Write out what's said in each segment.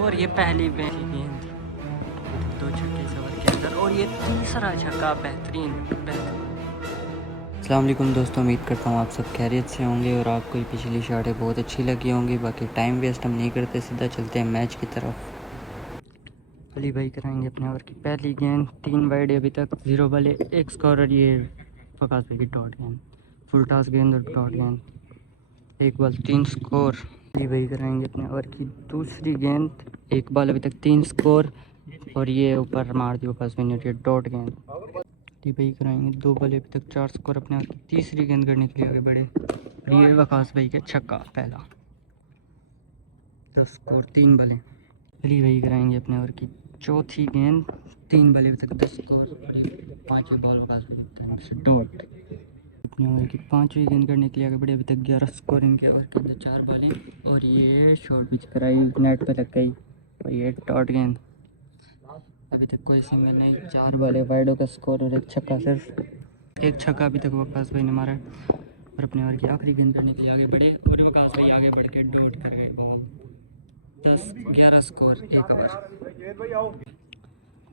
और ये पहली गेंद, 2 छक्के इस ओवर के अंदर, और ये तीसरा छक्का बेहतरीन। अस्सलाम वालेकुम दोस्तों, उम्मीद करता हूँ आप सब खैरियत से होंगे और आपको ये पिछली शॉटें बहुत अच्छी लगी होंगी। बाकी टाइम वेस्ट हम नहीं करते, सीधा चलते हैं मैच की तरफ। अली भाई कराएंगे अपने ओवर की पहली गेंद, 3 वाइड अभी तक, 0 बॉले 1 स्कोर, और ये फकास भाई की डॉट गेंद, फुल टॉस गेंद और डॉट गेंद, 1 बॉल 3 स्कोर। अली भाई कराएंगे अपने ओवर की दूसरी गेंद, 1 बॉल अभी तक 3 स्कोर, और ये ऊपर मार दी फकास भाई ने, डॉट गेंद। अली भाई कराएंगे 2 बॉल अभी तक 4 स्कोर, अपने ओवर की तीसरी गेंद करने के लिए आगे बढ़े, और ये वकास भाई का छक्का पहला, 10 स्कोर 3 बॉलें। अली भाई कराएंगे अपने ओवर की चौथी गेंद, 3 बॉल अभी तक 10 स्कोर, और ये 5वें बॉल वकास भाई डॉट। अपने ओवर की 5वीं गेंद करने के लिए आगे बढ़े, अभी तक 11 स्कोर इनके ओवर के अंदर, 4 बॉलें, और ये शॉर्ट पिच कराई, नेट पे लग गई, और ये डॉट गेंद। अभी तक कोई सिंगल नहीं, 4 बॉलें, वाइडों का स्कोर और 1 छक्का, सिर्फ 1 छक्का अभी तक वकास भाई ने मारा है। और अपने ओवर की आखिरी गेंद करने के लिए आगे बढ़े, और वकास भाई आगे बढ़ के डॉट कर गए ball, 10-11 score 1 over.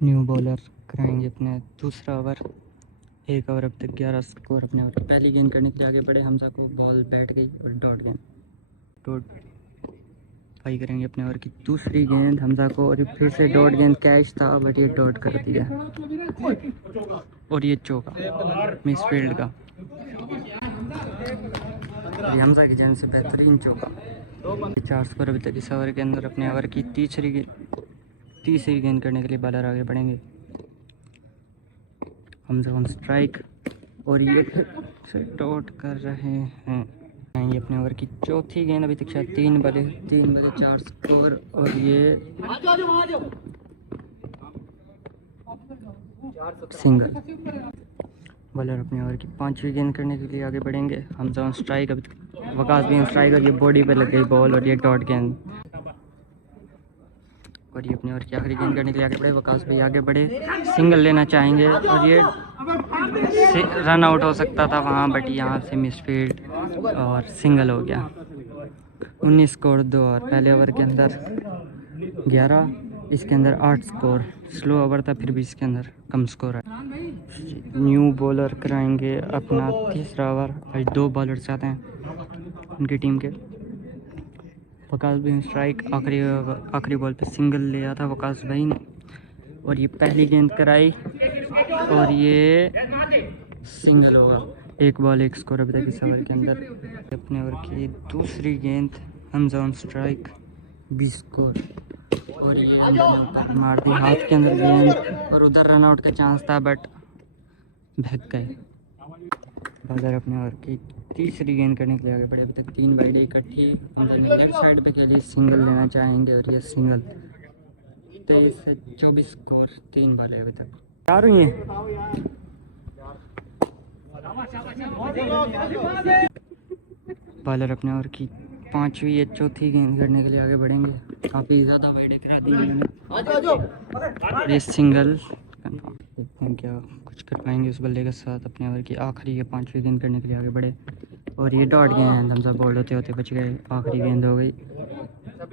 New bowler कराएंगे अपने दूसरा ओवर, 1 ओवर अब तक 11 स्कोर। अपने ओवर की पहली गेंद करने के लिए आगे बढ़े, हमजा को बॉल बैठ गई और डॉट गेंद, डॉट भाई करेंगे अपने ओवर की दूसरी गेंद, हमजा को, और फिर से डॉट गेंद, कैच था बट ये डॉट कर दिया, और ये चौका मिस फील्ड का, और ये हमजा की जान से बेहतरीन चौका। 4 स्कोर अभी तक इस ओवर के अंदर। अपने ओवर की तीसरी गेंद करने के लिए बॉलर आगे बढ़ेंगे, हमजा ऑन स्ट्राइक, और ये फिर डॉट कर रहे हैं। ये अपने ओवर की चौथी गेंद, अभी तक शायद 3 बॉले 4 स्कोर, और ये सिंगल। बॉलर अपने ओवर की 5वीं गेंद करने के लिए आगे बढ़ेंगे, हमजा ऑन स्ट्राइक, अभी तक वकास भी ऑन स्ट्राइक, और ये बॉडी पे लग गई बॉल, और ये डॉट गेंद। और ये अपने ओवर की आखिरी गेंद करने के लिए आगे बढ़े, वकास भी आगे बढ़े, सिंगल लेना चाहेंगे, और ये रन आउट हो सकता था वहाँ, बट यहाँ से मिस फील्ड और सिंगल हो गया। 19 स्कोर 2 ओवर, पहले ओवर के अंदर 11, इसके अंदर 8 स्कोर, स्लो ओवर था फिर भी इसके अंदर कम स्कोर है। न्यू बॉलर कराएंगे अपना तीसरा ओवर, आज 2 बॉलर आते हैं उनकी टीम के। वकास भाई स्ट्राइक, आखिरी बॉल पे सिंगल लिया था वकास भाई ने, और ये पहली गेंद कराई, और ये सिंगल होगा, 1 बॉल 1 स्कोर अभी तक इस ओवर के अंदर। अपने ओवर की दूसरी गेंद, हमजा ऑन स्ट्राइक, 20 स्कोर, और ये मार दी हाथ के अंदर गेंद, और उधर रन आउट का चांस था बट भाग गए। बॉलर अपने ओवर की तीसरी गेंद करने के लिए आगे बढ़े, अभी तक 3 वाइड इकट्ठी, लेफ्ट साइड पे खेली, सिंगल लेना चाहेंगे, और ये सिंगल, 23 से 24 स्कोर, 3 बॉलें अभी तक चार हुई हैं। बॉलर अपने ओवर की 5वीं या चौथी गेंद करने के लिए आगे बढ़ेंगे, काफ़ी ज़्यादा वाइड करा दी इन्होंने, ये सिंगल। देखते हैं क्या कुछ कर पाएंगे उस बल्ले के साथ। अपने ओवर की आखिरी या 5वीं गेंद करने के लिए आगे बढ़े, और ये डॉट गेंद, हमजा बोल्ड होते होते बच गए, आखिरी गेंद हो गई,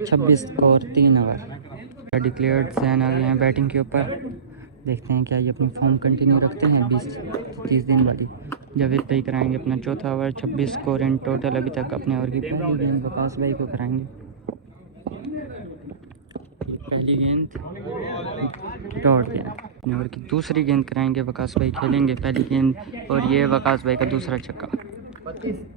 26 स्कोर 3 ओवर। डिक्लेयर्ड जैन आ गए हैं बैटिंग के ऊपर, देखते हैं क्या ये अपनी फॉर्म कंटिन्यू रखते हैं 20-30 दिन वाली। जावेद भाई कराएंगे अपना चौथा ओवर, 26 स्कोर इन टोटल अभी तक। अपने ओवर की पहली गेंद वकास भाई को कराएंगे, पहली गेंद डॉट गेंद। अपने ओवर की दूसरी गेंद कराएंगे, वकास भाई खेलेंगे पहली गेंद, और ये वकास भाई का दूसरा छक्का।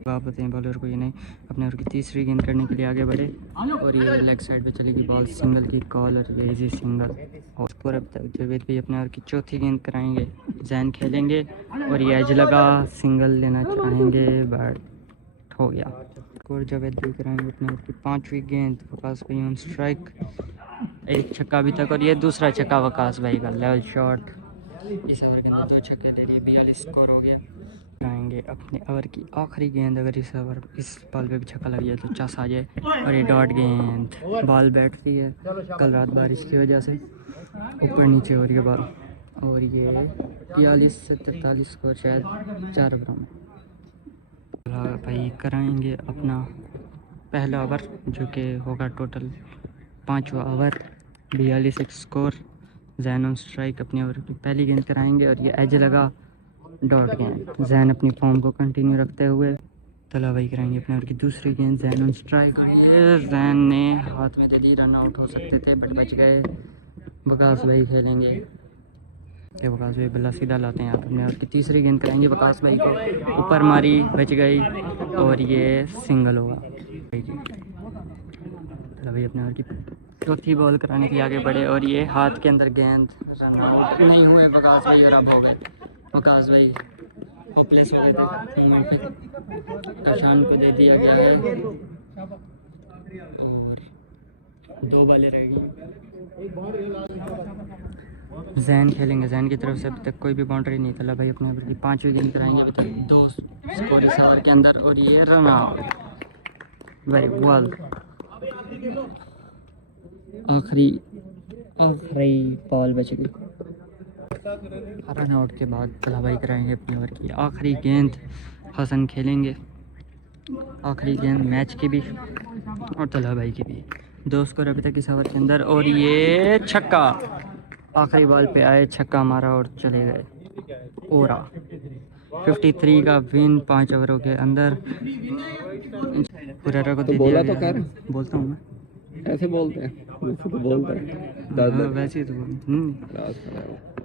वापस हैं बॉलर को, ये नहीं। अपने ओवर की तीसरी गेंद करने के लिए आगे बढ़े, और ये लेग साइड पे चलेगी बॉल, सिंगल की कॉल, और ये इजी सिंगल। और स्कोर अब तक जावेद भाई अपने ओवर की चौथी गेंद कराएंगे, जैन खेलेंगे, और ये एज लगा, सिंगल लेना चाहेंगे बट हो गया। स्कोर जावेद भाई कराएंगे अपने ओवर की 5वीं गेंद, वकास भाई ऑन स्ट्राइक, 1 छक्का अभी तक, और ये दूसरा छक्का वकास भाई का, लेवल शॉट। इस ओवर के अंदर 2 छक्के ले लिए, 42 स्कोर हो गया। आएंगे अपने ओवर की आखिरी गेंद, अगर इस बॉल पे भी छक्का लग जाए तो चस आ जाए, और ये डॉट गेंद, बॉल बैठती है, कल रात बारिश की वजह से ऊपर नीचे हो रही है बॉल, और ये 42 से 43 स्कोर शायद 4 ओवरों में। भाई कराएंगे अपना पहला ओवर, जो कि होगा टोटल 5वां over, 42 score. Jain on strike अपने ओवर की पहली गेंद कराएंगे और ये एज लगा, डॉट गेंद। जैन अपनी फॉर्म को कंटिन्यू रखते हुए तलाबाई कराएंगे अपने ओवर की दूसरी गेंद। जैन ऑन स्ट्राइक और ये जैन ने हाथ में दे दी, रन आउट हो सकते थे बट बच गए। वकास भाई खेलेंगे कि वकास भाई बल्ला सीधा लाते हैं अपने ओवर की तीसरी गेंद कराएंगे। वकास भाई को ऊपर मारी, बच गई और ये सिंगल होगा। भाई अपने ओवर की चौथी बॉल कराने के लिए आगे बढ़े और ये हाथ के अंदर गेंद, रन आउट नहीं हुए वकास भाई और अब हो गए। वकास भाई होपलेस हो गए थे, कशान को दे दिया गया है और 2 बॉलें रहेगी। जैन खेलेंगे, जैन की तरफ से अभी तक कोई भी बाउंड्री नहीं तला भाई अपने ओवर की 5वीं गेंद कराएंगे। अभी तक 2 स्कोर इस ओवर के अंदर और ये रन आउट। वेरी वेल, आखिरी बॉल बच गई। रन आउट के बाद तलाबाई कराएंगे अपने ओवर की आखिरी गेंद। हसन खेलेंगे आखिरी गेंद मैच की भी और तलाबाई की भी। 2 स्कोर अभी तक इस ओवर के अंदर और ये छक्का, आखिरी बॉल पे आए, छक्का मारा और चले गए। ओरा 53 का विन 5 ओवरों के अंदर। पुरेरा को तो बोला तो कर, बोलता हूँ मैं, ऐसे बोलते हैं, वैसे तो बोलते हैं, वैसे तो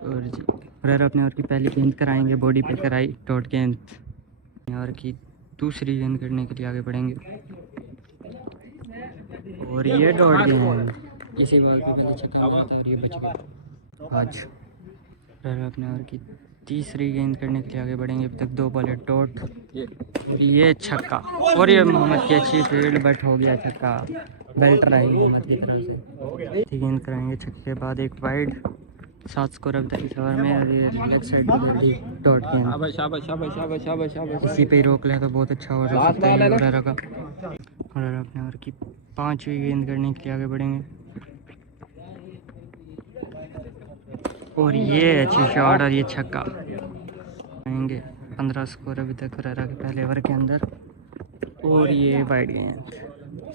और जी पुरेरा अपने ओवर की पहली गेंद कराएंगे, बॉडी पे कराई, डॉट गेंद। और की दूसरी गेंद करने के लिए आगे बढ़ेंगे और ये डॉट गेंद। इसी बॉल पे पहले छक्का मारा था और ये बच गया। आज पुरेरा अपने ओवर की तीसरी गेंद करने के लिए आगे बढ़ेंगे। अब तक 2 बॉलें डॉट, ये छक्का और ये मोहम्मद की अच्छी फील्ड बट हो गया छक्का। बेल्ट रही मोहम्मद की तरफ से। गेंद कराएंगे छक्के के बाद एक वाइड। 7 स्कोर अभी तक इस ओवर में और ये लेग साइड डिलीवरी, डॉट गेंद। इसी पे ही रोक ले तो बहुत अच्छा हो सकता है पुरेरा का। पुरेरा अपने ओवर की 5वीं गेंद करने के लिए आगे बढ़ेंगे और ये अच्छी शॉट और ये छक्का आएंगे। 15 स्कोर अभी तक पुरेरा के पहले ओवर के अंदर और ये वाइड गेंद।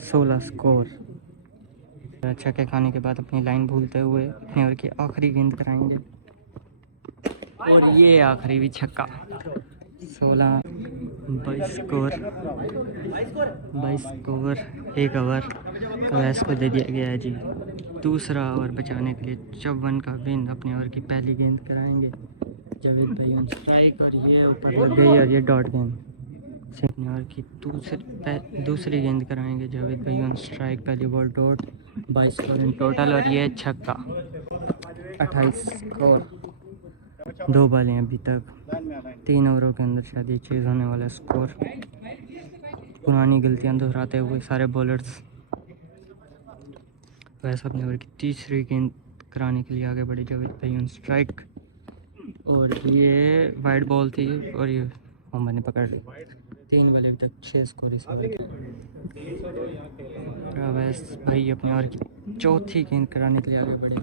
16 स्कोर। छक्के खाने के बाद अपनी लाइन भूलते हुए अपने ओवर की आखिरी गेंद कराएंगे और ये आखिरी भी छक्का। 16 22 स्कोर 1 ओवर कवैस को दे दिया गया है जी। दूसरा ओवर बचाने के लिए 54 का विन। अपने ओवर की पहली गेंद कराएंगे जावेद भाई ऑन स्ट्राइक और ये ऊपर लग गई और ये डॉट गेंद। अपने ओवर की दूसरी गेंद कराएंगे जावेद भाई ऑन स्ट्राइक, पहली ball dot, 22 score in total और ये छक्का। 28 स्कोर। 2 बॉलें अभी तक, 3 ओवरों के अंदर शायद ये चीज़ होने वाला स्कोर। पुरानी गलतियां दोहराते हुए सारे बॉलर्स वैसे अपने ओवर की तीसरी गेंद कराने के लिए आगे बढ़े जावेद भाई ऑन स्ट्राइक और ये वाइड बॉल थी और ये मोहम्मद ने पकड़ ली। 3 बॉल अभी तक 6 स्कोर इस ओवर के। अवैस भाई अपने ओवर की चौथी गेंद कराने के लिए आगे बढ़े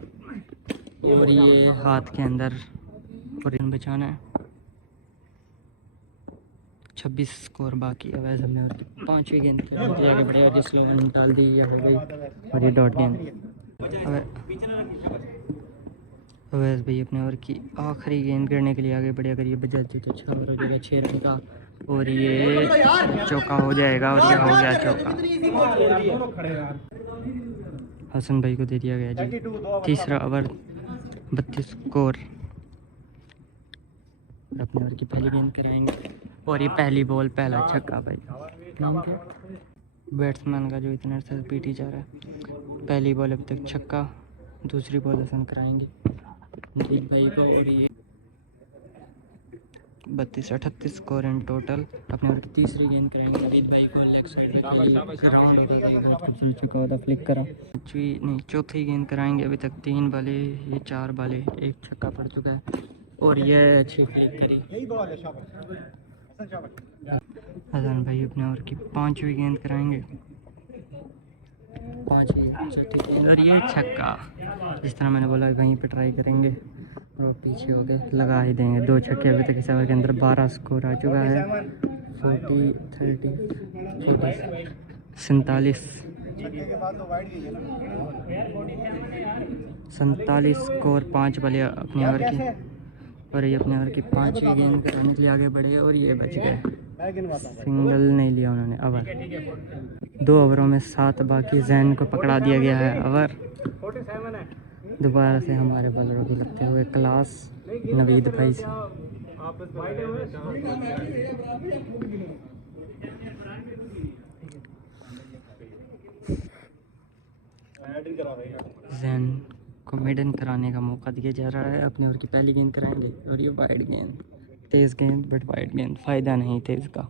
और ये हाथ के अंदर रन बचाना है। 26 स्कोर बाकी। अवैस अपने ओवर की 5वीं गेंद कराने के लिए आगे बढ़े और ये स्लो वन डाल दी, ये हो गई और ये डॉट गेंद। अवैस भाई अपने ओवर की आखिरी गेंद करने के लिए आगे बढ़े। अगर ये बजा तो 6 ओवर हो जाएगा 6 रन का और ये चौका हो जाएगा और ये हो गया चौका। हसन भाई को दे दिया गया जी। तीसरा ओवर 32 स्कोर। अपने ओवर की पहली गेंद कराएंगे और ये पहली बॉल पहला छक्का भाई। बैट्समैन का जो इतना अर्सा पीटी जा रहा है। पहली बॉल अभी तक छक्का, दूसरी बॉल हसन कराएंगे जीत भाई को और ये 32-38 स्कोर इन टोटल। अपने ओवर की तीसरी गेंद कराएंगे जीत भाई को लेग साइड में चुका होता फ्लिक करा। चौथी गेंद कराएंगे। अभी तक 3 बॉले, ये 4 बॉले, 1 छक्का पड़ चुका है और ये अच्छी फ्लिक करी। हसन भाई अपने ओवर की 5वीं गेंद कराएंगे, 5वीं छठी गेंद और ये छक्का। जिस तरह मैंने बोला वहीं पे ट्राई करेंगे और पीछे हो गए, लगा ही देंगे। 2 छक्के अभी तक इस ओवर के अंदर। 12 स्कोर आ चुका है। 47 47 स्कोर 5 बॉलें अपने ओवर की, और ये अपने ओवर की 5वीं गेंद कराने के लिए आगे बढ़े और ये बच गए। सिंगल नहीं लिया उन्होंने ओवर। 2 ओवरों में 7 बाकी। जैन को पकड़ा दिया गया है ओवर। दोबारा से हमारे बॉलरों की लगते हुए क्लास नवीद भाई से। जैन को मिडन कराने का मौका दिया जा रहा है। अपने ओवर की पहली गेंद कराएंगे और ये वाइड गेंद, तेज़ गेंद बट वाइड गेंद, फ़ायदा नहीं तेज़ का।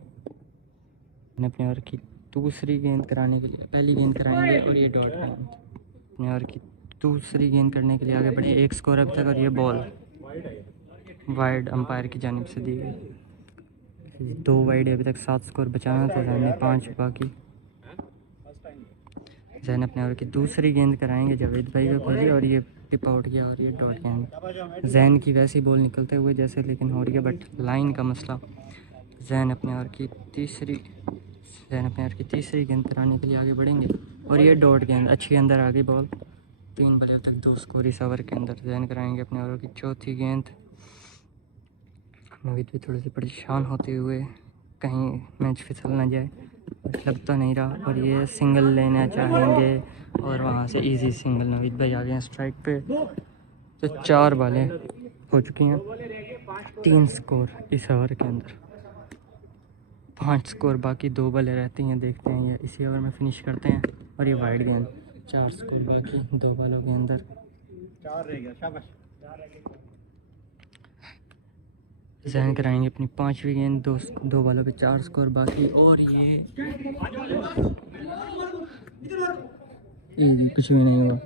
अपने ओवर की दूसरी गेंद कराने के लिए पहली गेंद कराएंगे और ये डॉट गेंद। अपने ओवर की दूसरी गेंद करने के लिए आगे बढ़े। 1 स्कोर अभी तक और ये बॉल वाइड अंपायर की जानिब से दी गई। 2 वाइड अभी तक, 7 स्कोर बचाना था। जैन ने 5 बाकी। जैन अपने ओवर की दूसरी गेंद कराएंगे जावेद भाई को पहले और ये टिप आउट किया और ये डॉट गेंद। जैन की वैसी बॉल निकलते हुए जैसे, लेकिन हो रही है बट लाइन का मसला। जैन अपने ओवर की तीसरी गेंद कराने के लिए आगे बढ़ेंगे और ये डॉट गेंद अच्छी अंदर आ गई बॉल। 3 बॉल तक 2 स्कोर इस ओवर के अंदर। जैन कराएंगे अपने ओवर की चौथी गेंद। नवीद भी थोड़े से परेशान होते हुए कहीं मैच फिसल ना जाए, लगता नहीं रहा, और ये सिंगल लेना चाहेंगे और वहाँ से इजी सिंगल। नवीद भाई आ गए हैं स्ट्राइक पे। तो 4 बॉलें हो चुकी हैं, 3 स्कोर इस ओवर के अंदर, 5 स्कोर बाकी, 2 बॉलें रहती हैं। देखते हैं ये इसी ओवर में फिनिश करते हैं और ये वाइड गेंद। 4 स्कोर बाकी 2 बॉलों के अंदर। 4 रह गया, शाबाश। जैन कराएंगे अपनी 5वीं गेंद। 2 बॉलों के 4 स्कोर बाकी और ये कुछ भी नहीं हुआ।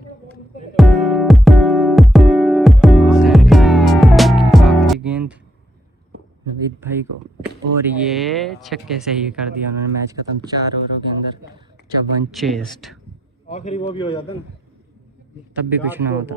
जैन कराएंगे आखिरी गेंद नवीद भाई को और ये छक्के से ही कर दिया उन्होंने। मैच खत्म 4 ओवरों के अंदर। जब वन चेस्ट आखिरी वो भी हो जाता ना, तब भी कुछ ना होता।